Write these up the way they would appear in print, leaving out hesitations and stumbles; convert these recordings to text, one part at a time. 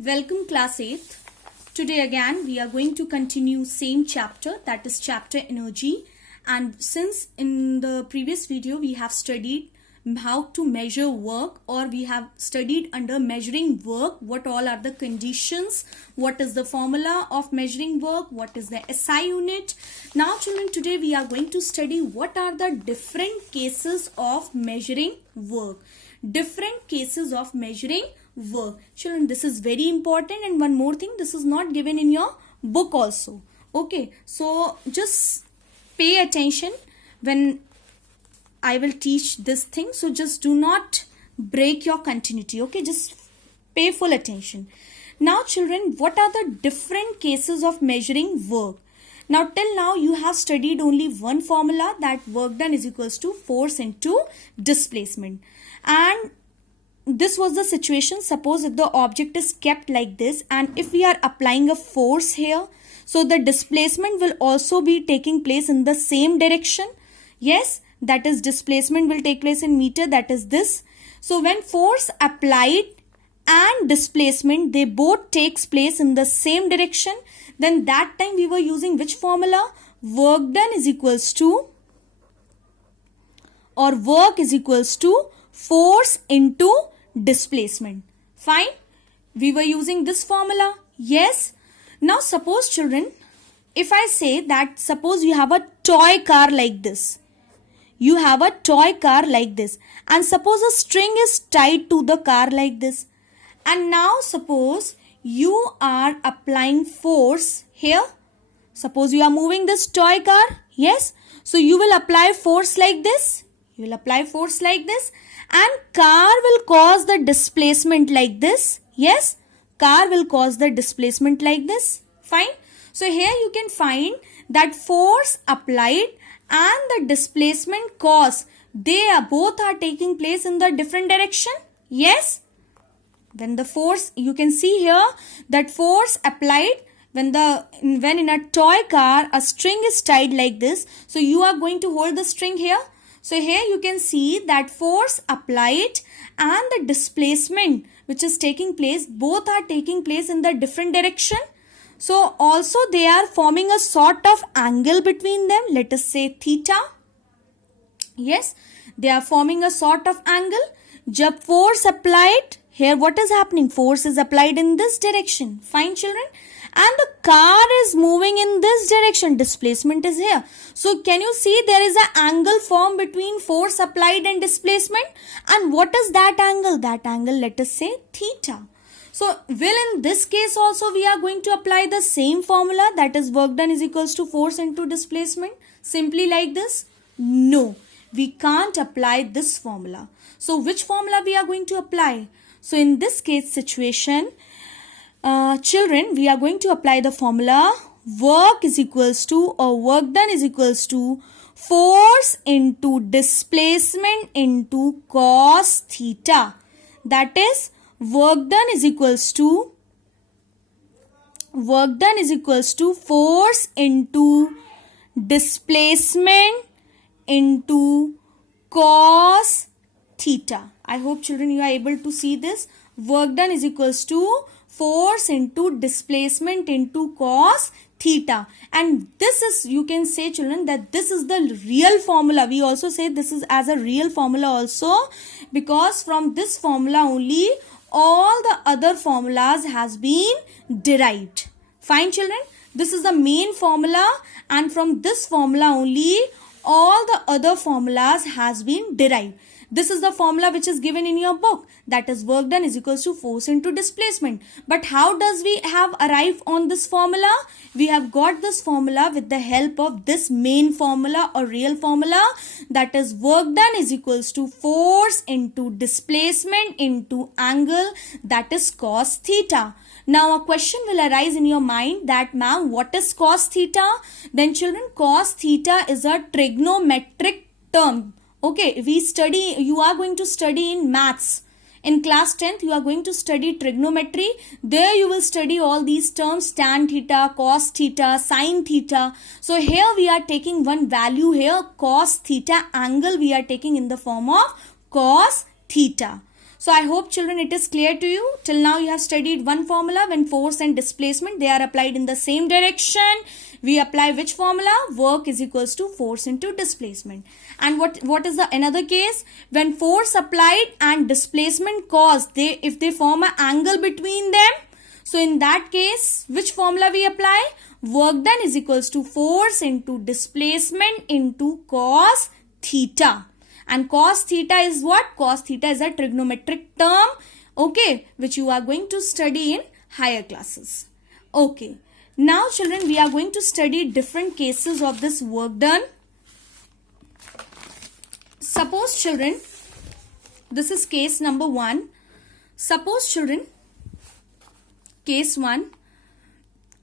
Welcome class 8th. Today again we are going to continue same chapter, that is chapter energy. And since in the previous video we have studied how to measure work, or we have studied under measuring work what all are the conditions, what is the formula of measuring work, what is the SI unit. Now children, today we are going to study what are the different cases of measuring work. Different cases of measuring work. Children, this is very important, and one more thing, this is not given in your book also. Okay, so just pay attention when I will teach this thing. So just do not break your continuity. Okay, just pay full attention. Now children, what are the different cases of measuring work? Now till now you have studied only one formula, that work done is equals to force into displacement. And this was the situation. Suppose if the object is kept like this, and if we are applying a force here, so the displacement will also be taking place in the same direction. Yes, that is displacement will take place in meter, that is this. So when force applied and displacement, they both takes place in the same direction, then that time we were using which formula? Work done is equals to, or work is equals to force into displacement. Fine, we were using this formula. Yes. Now suppose children, if I say that suppose you have a toy car like this, you have a toy car like this, and suppose a string is tied to the car like this, and now suppose you are applying force here. Suppose you are moving this toy car. Yes, so you will apply force like this, you will apply force like this, and car will cause the displacement like this. Yes, car will cause the displacement like this. Fine. So here you can find that force applied and the displacement caused, they are both are taking place in the different direction. Yes. When the force, you can see here that force applied when in a toy car a string is tied like this. So you are going to hold the string here. So here you can see that force applied and the displacement which is taking place, both are taking place in the different direction. So also they are forming a sort of angle between them. Let us say theta. Yes, they are forming a sort of angle. Jab force applied, here what is happening? Force is applied in this direction. Fine children. And the car is moving in this direction. Displacement is here. So can you see there is an angle formed between force applied and displacement? And what is that angle? That angle, let us say theta. So will in this case also we are going to apply the same formula, that is work done is equals to force into displacement, simply like this? No, we can't apply this formula. So which formula we are going to apply? So in this case situation, children, we are going to apply the formula work is equals to, or work done is equals to force into displacement into cos theta. That is work done is equals to force into displacement into cos theta. I hope children you are able to see this. Work done is equals to force into displacement into cos theta, and this is, you can say children that this is the real formula. We also say this is as a real formula also, because from this formula only all the other formulas has been derived. Fine children, this is the main formula, and from this formula only all the other formulas has been derived. This is the formula which is given in your book, that is work done is equals to force into displacement. But how does we have arrived on this formula? We have got this formula with the help of this main formula or real formula, that is work done is equals to force into displacement into angle, that is cos theta. Now a question will arise in your mind that ma'am, what is cos theta? Then children, cos theta is a trigonometric term. Okay, you are going to study in maths. In class 10th, you are going to study trigonometry. There you will study all these terms, tan theta, cos theta, sin theta. So here we are taking one value here, cos theta angle we are taking in the form of cos theta. So I hope children it is clear to you. Till now you have studied one formula when force and displacement they are applied in the same direction. We apply which formula? Work is equals to force into displacement. And what is the another case? When force applied and displacement caused, if they form an angle between them. So in that case, which formula we apply? Work done is equals to force into displacement into cos theta. And cos theta is what? Cos theta is a trigonometric term, okay, which you are going to study in higher classes. Okay. Now children, we are going to study different cases of this work done. Suppose children, this is case number 1. Suppose children, case 1.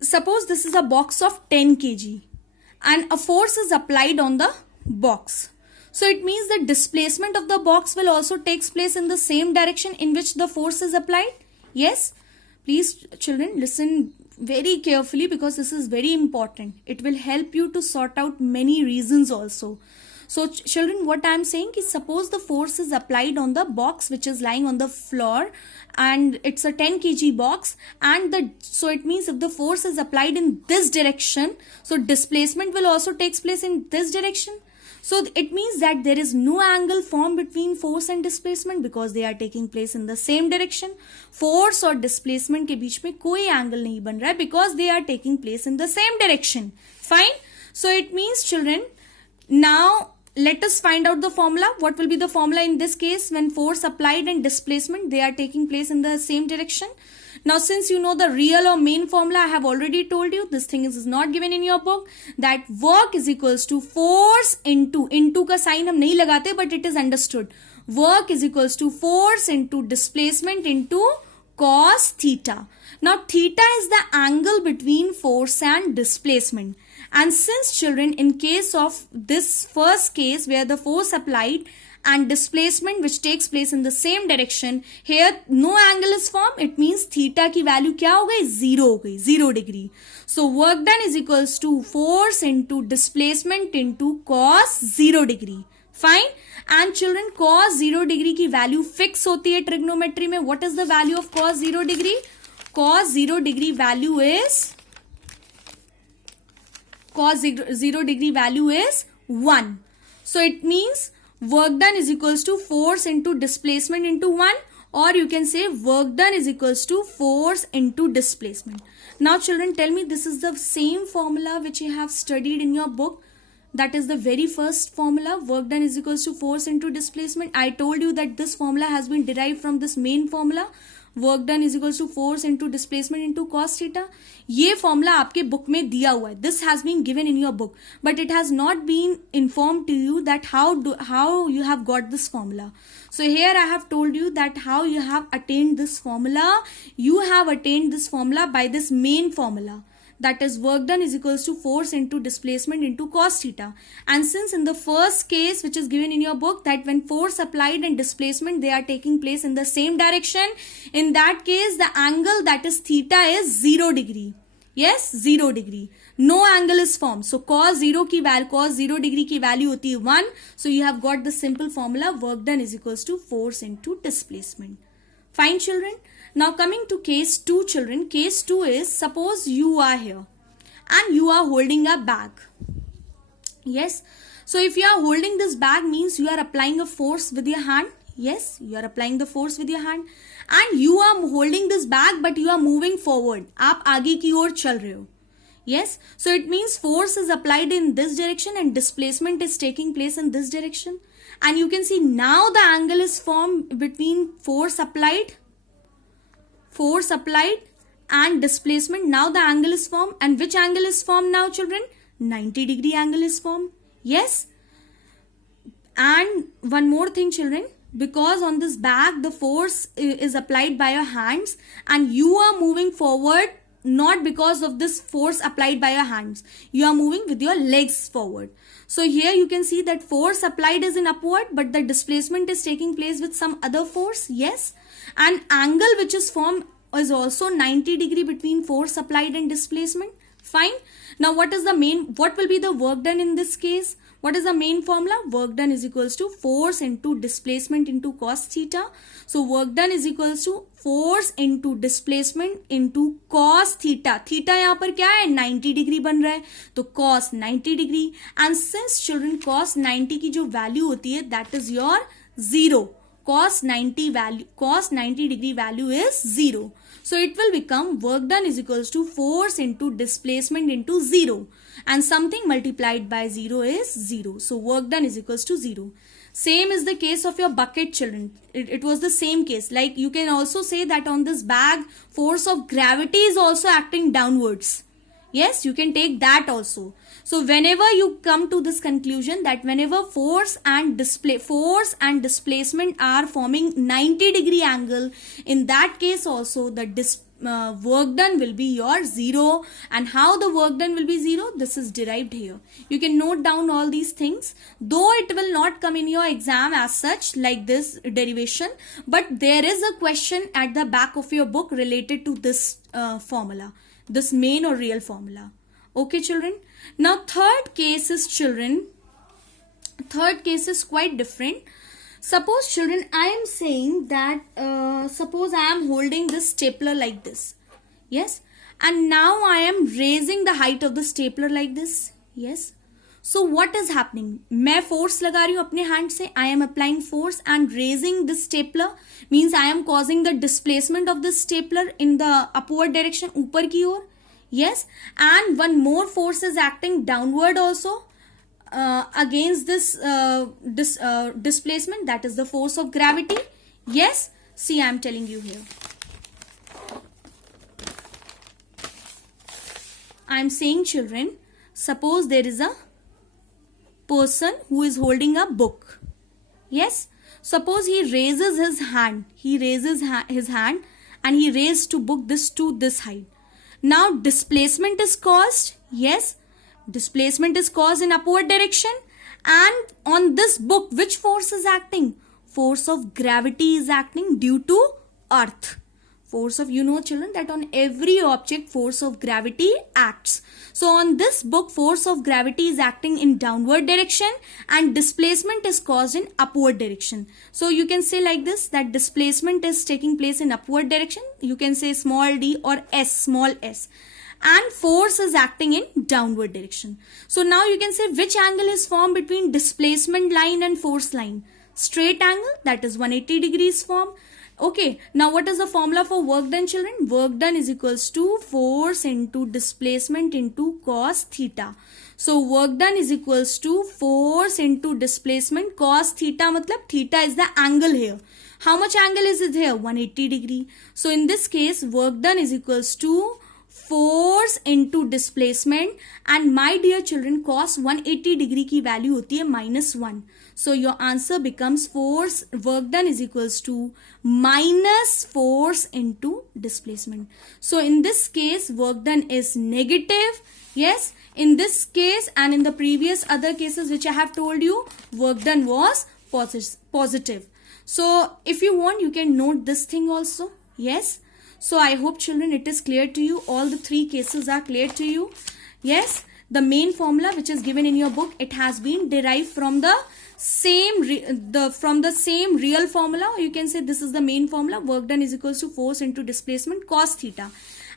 Suppose this is a box of 10 kg and a force is applied on the box. So it means the displacement of the box will also takes place in the same direction in which the force is applied. Yes, please children listen very carefully because this is very important. It will help you to sort out many reasons also. So children, what I am saying is, suppose the force is applied on the box which is lying on the floor and it's a 10 kg box, and so it means if the force is applied in this direction, so displacement will also takes place in this direction. So it means that there is no angle formed between force and displacement because they are taking place in the same direction. Force और displacement के बीच में कोई angle नहीं बन रहा है because they are taking place in the same direction. Fine. So it means children, now let us find out the formula. What will be the formula in this case when force applied and displacement they are taking place in the same direction? Now since you know the real or main formula, I have already told you, this thing is not given in your book, that work is equals to force into का sign हम नहीं लगाते but it is understood. Work is equals to force into displacement into cos theta. Now theta is the angle between force and displacement. And since children, in case of this first case where the force applied and displacement which takes place in the same direction, here no angle is formed, it means theta की value क्या हो गई? 0 हो गई, 0 degree. So work done is equals to force into displacement into cos 0 degree. Fine. And children, cos 0 degree की value fix होती है trigonometry में. What is the value of cos 0 degree? Cos 0 degree value is 1. So it means work done is equals to force into displacement into 1, or you can say work done is equals to force into displacement. Now children, tell me, this is the same formula which you have studied in your book. That is the very first formula, work done is equals to force into displacement. I told you that this formula has been derived from this main formula, work done is equals to force into displacement into cos theta. ये formula आपके book में दिया हुआ है. This has been given in your book, but it has not been informed to you that how you have got this formula. So here I have told you that how you have attained this formula. You have attained this formula by this main formula. That is work done is equals to force into displacement into cos theta. And since in the first case which is given in your book, that when force applied and displacement they are taking place in the same direction, in that case the angle that is theta is 0 degree. Yes, 0 degree. No angle is formed. So cos 0 degree की value होती है 1. So you have got the simple formula, work done is equals to force into displacement. Fine children. Now coming to case 2 children, case 2 is, suppose you are here and you are holding a bag. Yes. So if you are holding this bag means you are applying a force with your hand. Yes, you are applying the force with your hand. And you are holding this bag but you are moving forward. आप आगे की ओर चल रहे हो. Yes. So it means force is applied in this direction and displacement is taking place in this direction. And you can see now the angle is formed between force applied and displacement. Now the angle is formed, and which angle is formed now children? 90 degree angle is formed. Yes. And one more thing children, because on this bag the force is applied by your hands and you are moving forward not because of this force applied by your hands. You are moving with your legs forward. So here you can see that force applied is in upward but the displacement is taking place with some other force. Yes. And angle which is formed is also 90 degree between force applied and displacement. Fine. Now what will be the work done in this case? What is the main formula? Work done is equals to force into displacement into cos theta. So work done is equals to force into displacement into cos theta. Theta यहाँ पर क्या है? 90 degree बन रहा है, तो cos 90 degree. And since children cos 90 की जो वैल्यू होती है that is your 0. cos 90 degree value is 0. So it will become work done is equals to force into displacement into 0, and something multiplied by 0 is 0. So work done is equals to 0. Same is the case of your bucket, children. It was the same case. Like you can also say that on this bag force of gravity is also acting downwards. Yes, you can take that also. So whenever you come to this conclusion that whenever force and displacement are forming 90 degree angle, in that case also the work done will be your 0. And how the work done will be 0? This is derived here. You can note down all these things, though it will not come in your exam as such like this derivation, but there is a question at the back of your book related to this formula, this main or real formula. Okay, children. Now third case is quite different. Suppose, children, I am saying that suppose I am holding this stapler like this. Yes, and now I am raising the height of the stapler like this. Yes, so what is happening? मैं force लगा रही हूँ अपने hand से. I am applying force and raising this stapler means I am causing the displacement of this stapler in the upward direction, ऊपर की ओर. Yes, and one more force is acting downward also against this displacement, that is the force of gravity. Yes, see, I am telling you here. I am saying, children, suppose there is a person who is holding a book. Yes, suppose he raises his hand. His hand and he raised to book this to this height. Now displacement is caused. Yes, displacement is caused in upward direction, and on this book which force is acting? Force of gravity is acting due to earth. Force of, you know, children, that on every object force of gravity acts. So on this book force of gravity is acting in downward direction and displacement is caused in upward direction. So you can say like this, that displacement is taking place in upward direction. You can say small d or s, small s, and force is acting in downward direction. So now you can say which angle is formed between displacement line and force line? Straight angle, that is 180 degrees form. Okay, now what is the formula for work done, children? Work done is equals to force into displacement into cos theta. So work done is equals to force into displacement cos theta, matlab theta is the angle here. How much angle is it here? 180 degree. So in this case, work done is equals to force into displacement, and my dear children, cos 180 degree की value होती है -1. So your answer becomes force work done is equals to minus force into displacement. So in this case, work done is negative. Yes, in this case and in the previous other cases which I have told you, work done was positive. So if you want, you can note this thing also. Yes. So I hope, children, it is clear to you. All the three cases are clear to you. Yes, the main formula which is given in your book, it has been derived from the same real formula. You can say this is the main formula. Work done is equals to force into displacement cos theta.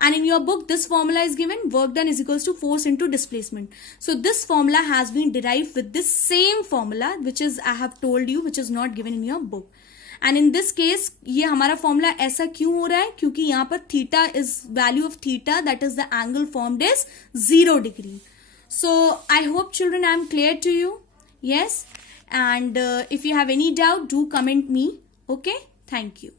And in your book, this formula is given. Work done is equals to force into displacement. So this formula has been derived with this same formula which is I have told you, which is not given in your book. And in this case, ये हमारा formula ऐसा क्यों हो रहा है? क्योंकि यहाँ पर theta is value of theta, that is the angle formed is 0 degree. So I hope, children, I am clear to you. Yes. And if you have any doubt, do comment me. Okay. Thank you.